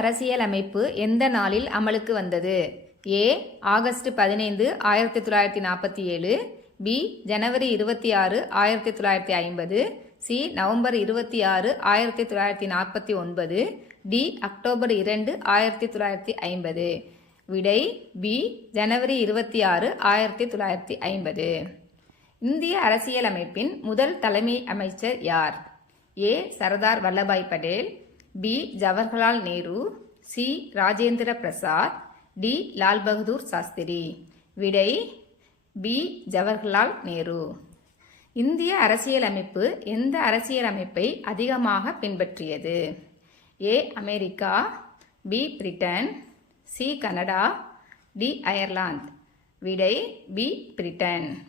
அரசியல் அமைப்பு எந்த நாளில் அமலுக்கு வந்தது? ஏ. ஆகஸ்ட் 15, 1947. பி. ஜனவரி 26, 1950. சி. நவம்பர் 26, 1949. டி. அக்டோபர் 2, 1950. விடை பி. ஜனவரி 26, 1950. இந்திய அரசியலமைப்பின் முதல் தலைமை அமைச்சர் யார்? A. Sardar Vallabhbhai Patel. B. Jawaharlal Nehru. C. Rajendra Prasad. D. Lal Bahadur Shastri. விடை பி. ஜவஹர்லால் நேரு. இந்திய அரசியலமைப்பு எந்த அரசியலமைப்பை அதிகமாக பின்பற்றியது? A. America. B. Britain. C. Canada. D. Ireland. விடை பி. பிரிட்டன்.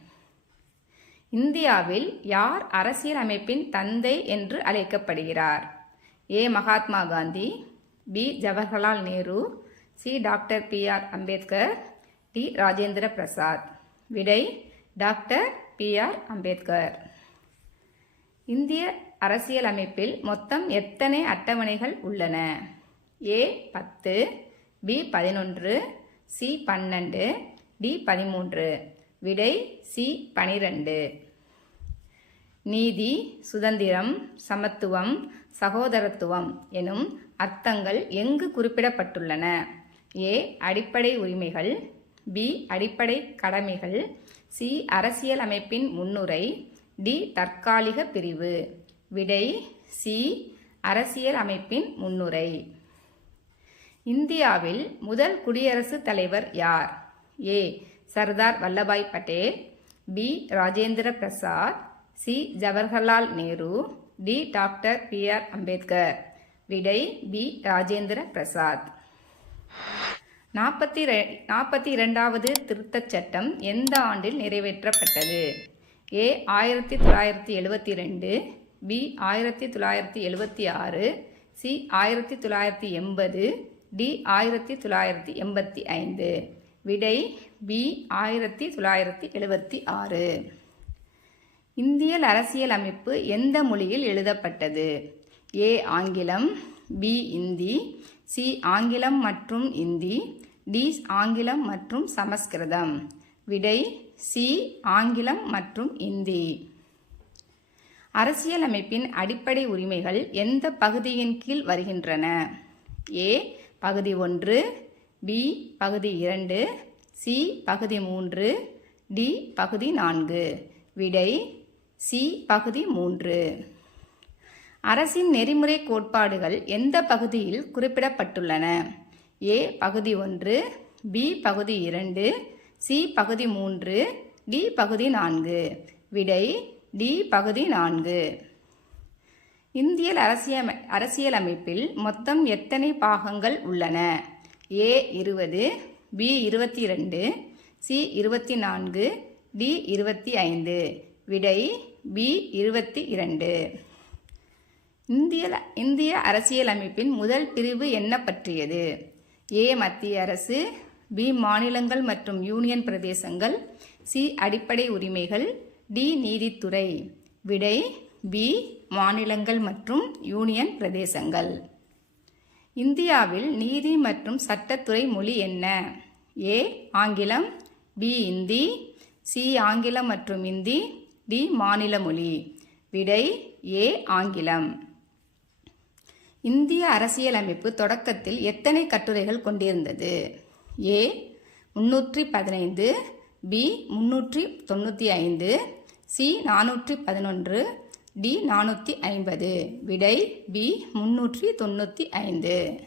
இந்தியாவில் யார் அரசியலமைப்பின் தந்தை என்று அழைக்கப்படுகிறார்? A. Mahatma Gandhi. B. Jawaharlal Nehru. C. Doctor B R. Ambedkar. D. Rajendra Prasad. விடை டாக்டர் பி.ஆர். அம்பேத்கர். இந்திய அரசியலமைப்பில் மொத்தம் எத்தனை அட்டவணைகள் உள்ளன? ஏ. 10. பி. 11. சி. 12. டி. 13. விடை சி. 12. நீதி, சுதந்திரம், சமத்துவம், சகோதரத்துவம் எனும் அர்த்தங்கள் எங்கு குறிப்பிடப்பட்டுள்ளன? ஏ. அடிப்படை உரிமைகள். பி. அடிப்படை கடமைகள். சி. அரசியல் அமைப்பின் முன்னுரை. டி. தற்காலிக பிரிவு. விடை சி. அரசியல் அமைப்பின் முன்னுரை. இந்தியாவில் முதல் குடியரசுத் தலைவர் யார்? A. Sardar Vallabhbhai Patel. B. Rajendra Prasad. C. Jawaharlal Nehru. D. Doctor B R. Ambedkar. விடை பி. ராஜேந்திர பிரசாத். 42வது திருத்தச் சட்டம் எந்த ஆண்டில் நிறைவேற்றப்பட்டது? ஏ. 1972. பி. 1976. சி. 1980. டி. 1985. விடை பி. 1976. இந்திய அரசியலமைப்பு எந்த மொழியில் எழுதப்பட்டது? ஏ. ஆங்கிலம். பி. இந்தி. சி. ஆங்கிலம் மற்றும் இந்தி. டி. ஆங்கிலம் மற்றும் சமஸ்கிருதம். விடை சி. ஆங்கிலம் மற்றும் இந்தி. அரசியலமைப்பின் அடிப்படை உரிமைகள் எந்த பகுதியின் கீழ் வருகின்றன? ஏ. பகுதி 1. பி. பகுதி 2. சி. பகுதி 3. டி. பகுதி 4. விடை சி. பகுதி 3. அரசின் நெறிமுறை கோட்பாடுகள் எந்த பகுதியில் குறிப்பிடப்பட்டுள்ளன? ஏ. பகுதி 1. பி. பகுதி 2. சி. பகுதி 3. டி. பகுதி 4. விடை டி. பகுதி 4. இந்திய அரசியலமைப்பில் மொத்தம் எத்தனை பாகங்கள் உள்ளன? ஏ. 20. பி. 22. சி. 24. டி. 25. விடை பி. 22. இந்திய அரசியலமைப்பின் முதல் பிரிவு என்ன பற்றியது? ஏ. மத்திய அரசு. பி. மாநிலங்கள் மற்றும் யூனியன் பிரதேசங்கள். சி. அடிப்படை உரிமைகள். டி. நீதித்துறை. விடை பி. மாநிலங்கள் மற்றும் யூனியன் பிரதேசங்கள். இந்தியாவில் நீதி மற்றும் சட்டத்துறை மொழி என்ன? ஏ. ஆங்கிலம். பி. இந்தி. சி. ஆங்கிலம் மற்றும் இந்தி. டி. மாநில மொழி. விடை ஏ. ஆங்கிலம். இந்திய அரசியலமைப்பு தொடக்கத்தில் எத்தனை கட்டுரைகள் கொண்டிருந்தது? ஏ. 315. பி. 395. சி. 411. டி. 450. விடை பி. 395.